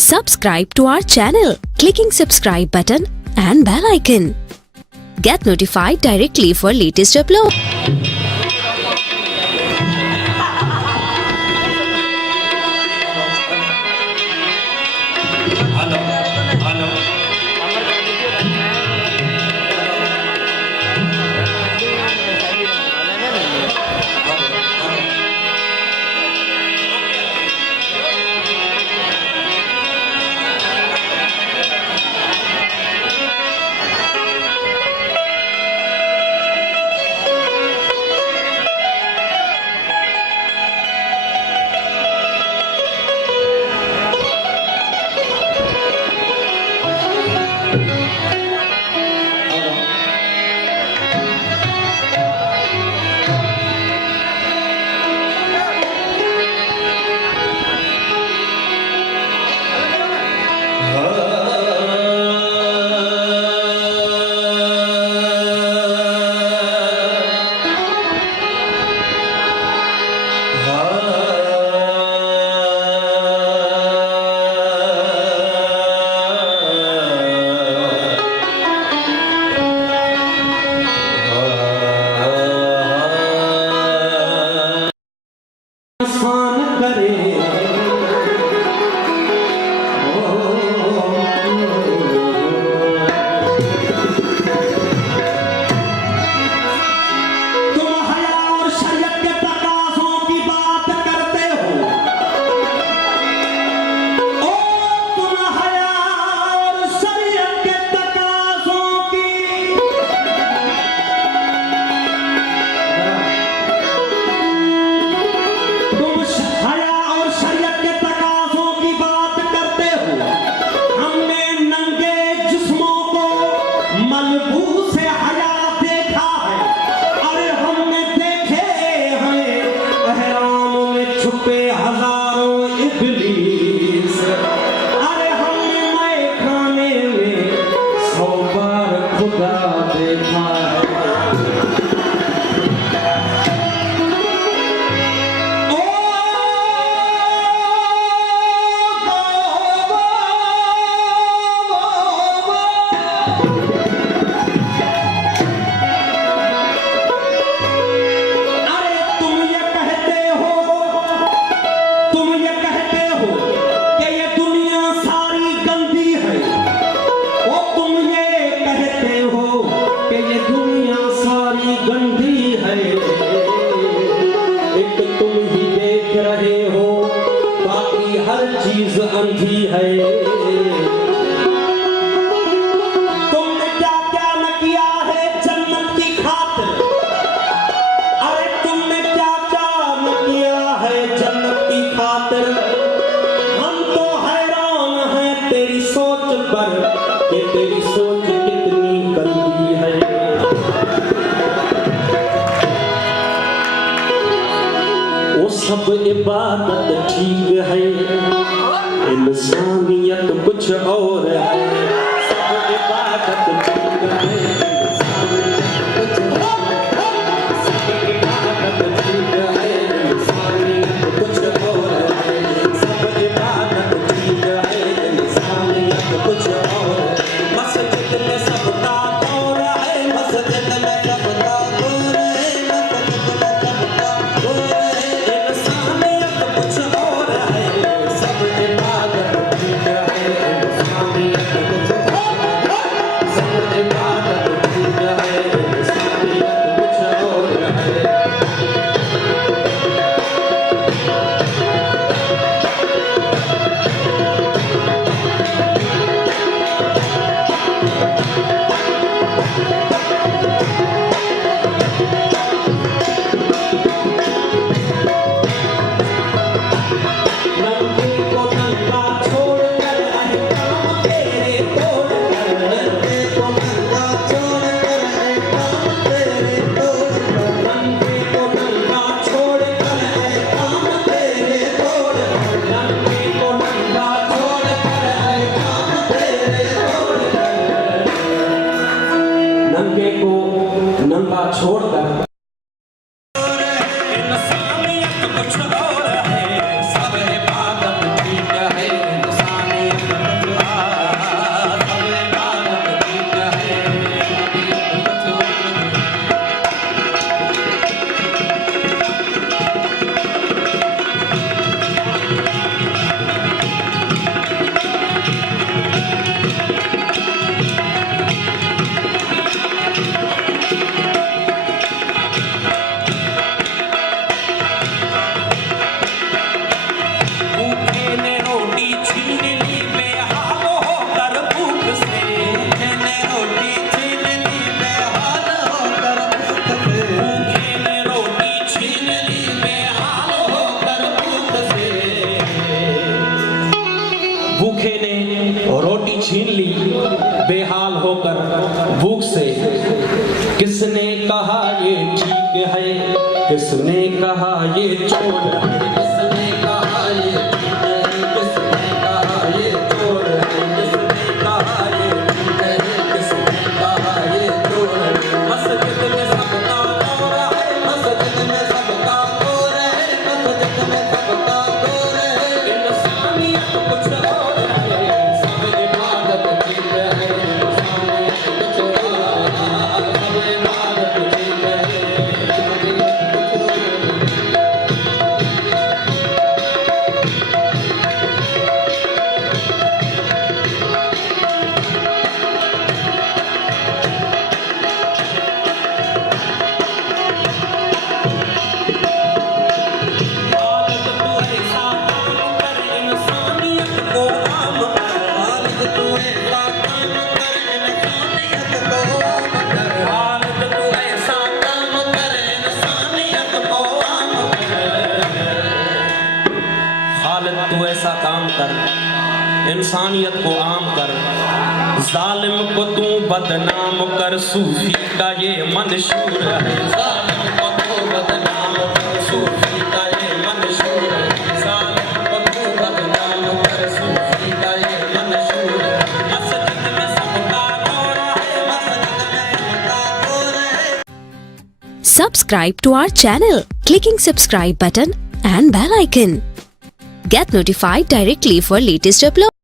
Subscribe to our channel, clicking subscribe button and bell icon. Get notified directly for latest upload. अंधी है। तुमने क्या क्या न किया है जन्नत की खातिर। अरे तुमने क्या क्या न किया है जन्नत की खातिर। हम तो हैरान हैं तेरी सोच पर कि तेरी सोच कितनी गंदी है। वो सब इबादत ठीक है, इंसानियत कुछ और है। सब इबादत ठीक है, भूखे ने रोटी छीन ली बेहाल होकर भूख से। किसने कहा ये ठीक है, किसने कहा ये चोर है, किसने कहा ये ठीक है, किसने कहा ये चोर है, किसने कहा ये ठीक है, किसने कहा ये चोर है। मस्जिद में सबका चोर है, मस्जिद में सबका चोर है, मस्जिद में सबका चोर है। इंसानियत कुछ और है, सब इबादत ठीक है, इंसानियत कुछ और है, सब इबादत ठीक है। तू ऐसा काम कर, इंसानियत को आम कर, जालिम को तू बदनाम कर, सूफी का ये मंशूर है। जालिम को तू बदनाम कर, सूफी का ये मंशूर है। जालिम को तू बदनाम कर, सूफी का ये मंशूर है। मस्जिद में सबका चोर है, मस्जिद में सबका चोर है। Subscribe to our channel, clicking subscribe button and bell icon. Get notified directly for latest uploads.